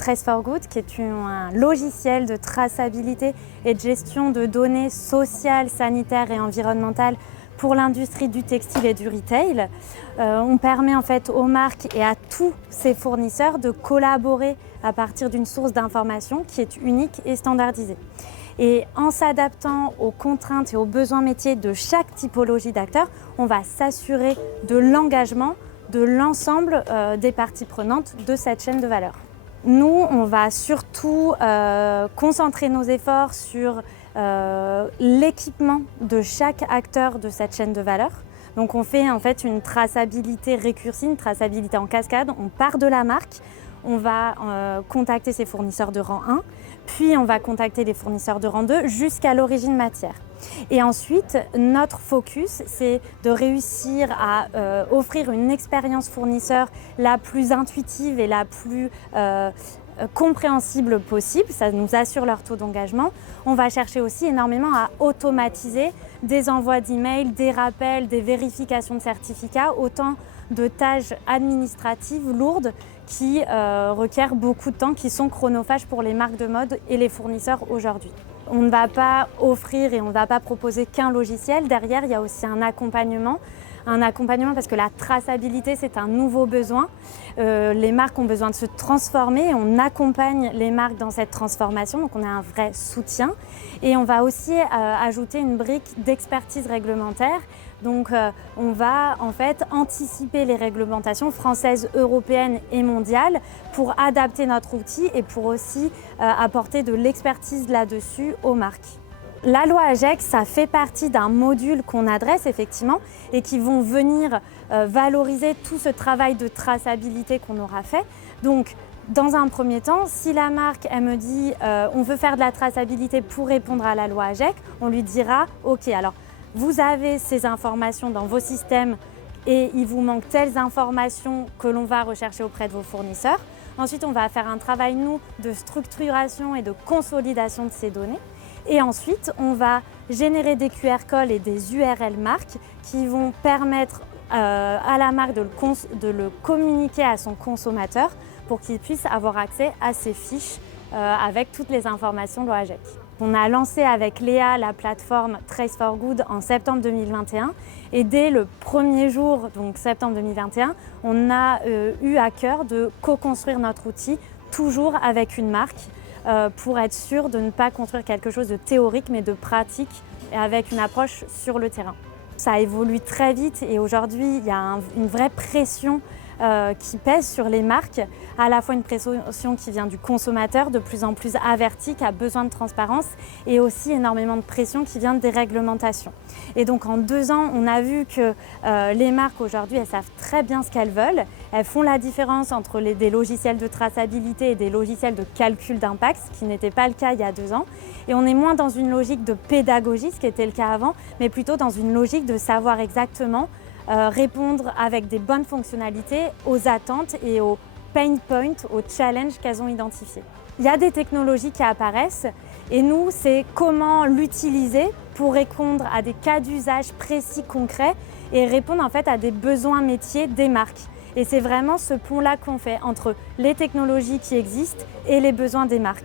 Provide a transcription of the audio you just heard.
Trace4Good, qui est un logiciel de traçabilité et de gestion de données sociales, sanitaires et environnementales pour l'industrie du textile et du retail. On permet en fait aux marques et à tous ces fournisseurs de collaborer à partir d'une source d'information qui est unique et standardisée. Et en s'adaptant aux contraintes et aux besoins métiers de chaque typologie d'acteurs, on va s'assurer de l'engagement de l'ensemble des parties prenantes de cette chaîne de valeur. Nous, on va surtout concentrer nos efforts sur l'équipement de chaque acteur de cette chaîne de valeur. Donc on fait en fait une traçabilité récursive, une traçabilité en cascade. On part de la marque, on va contacter ses fournisseurs de rang 1, puis on va contacter les fournisseurs de rang 2 jusqu'à l'origine matière. Et ensuite, notre focus, c'est de réussir à offrir une expérience fournisseur la plus intuitive et la plus compréhensible possible. Ça nous assure leur taux d'engagement. On va chercher aussi énormément à automatiser des envois d'emails, des rappels, des vérifications de certificats, autant de tâches administratives lourdes qui requièrent beaucoup de temps, qui sont chronophages pour les marques de mode et les fournisseurs aujourd'hui. On ne va pas offrir et on ne va pas proposer qu'un logiciel. Derrière, il y a aussi un accompagnement parce que la traçabilité, c'est un nouveau besoin. Les marques ont besoin de se transformer. On accompagne les marques dans cette transformation, donc on a un vrai soutien. Et on va aussi ajouter une brique d'expertise réglementaire. Donc on va en fait anticiper les réglementations françaises, européennes et mondiales pour adapter notre outil et pour aussi apporter de l'expertise là-dessus aux marques. La loi AGEC, ça fait partie d'un module qu'on adresse effectivement et qui vont venir valoriser tout ce travail de traçabilité qu'on aura fait. Donc, dans un premier temps, si la marque elle me dit on veut faire de la traçabilité pour répondre à la loi AGEC, on lui dira ok, alors vous avez ces informations dans vos systèmes et il vous manque telles informations que l'on va rechercher auprès de vos fournisseurs. Ensuite, on va faire un travail, nous, de structuration et de consolidation de ces données. Et ensuite, on va générer des QR codes et des URL marques qui vont permettre à la marque de le communiquer à son consommateur pour qu'il puisse avoir accès à ces fiches avec toutes les informations de l'OAGEC. On a lancé avec Léa la plateforme Trace4Good en septembre 2021 et dès le premier jour, donc septembre 2021, on a eu à cœur de co-construire notre outil toujours avec une marque pour être sûr de ne pas construire quelque chose de théorique mais de pratique et avec une approche sur le terrain. Ça évolue très vite et aujourd'hui il y a une vraie pression qui pèse sur les marques, à la fois une pression qui vient du consommateur de plus en plus averti, qui a besoin de transparence et aussi énormément de pression qui vient des réglementations. Et donc en 2 ans, on a vu que les marques aujourd'hui, elles savent très bien ce qu'elles veulent. Elles font la différence entre des logiciels de traçabilité et des logiciels de calcul d'impact, ce qui n'était pas le cas il y a 2 ans. Et on est moins dans une logique de pédagogie, ce qui était le cas avant, mais plutôt dans une logique de savoir exactement répondre avec des bonnes fonctionnalités aux attentes et aux pain points, aux challenges qu'elles ont identifiés. Il y a des technologies qui apparaissent et nous, c'est comment l'utiliser pour répondre à des cas d'usage précis, concrets et répondre en fait à des besoins métiers des marques. Et c'est vraiment ce pont-là qu'on fait entre les technologies qui existent et les besoins des marques.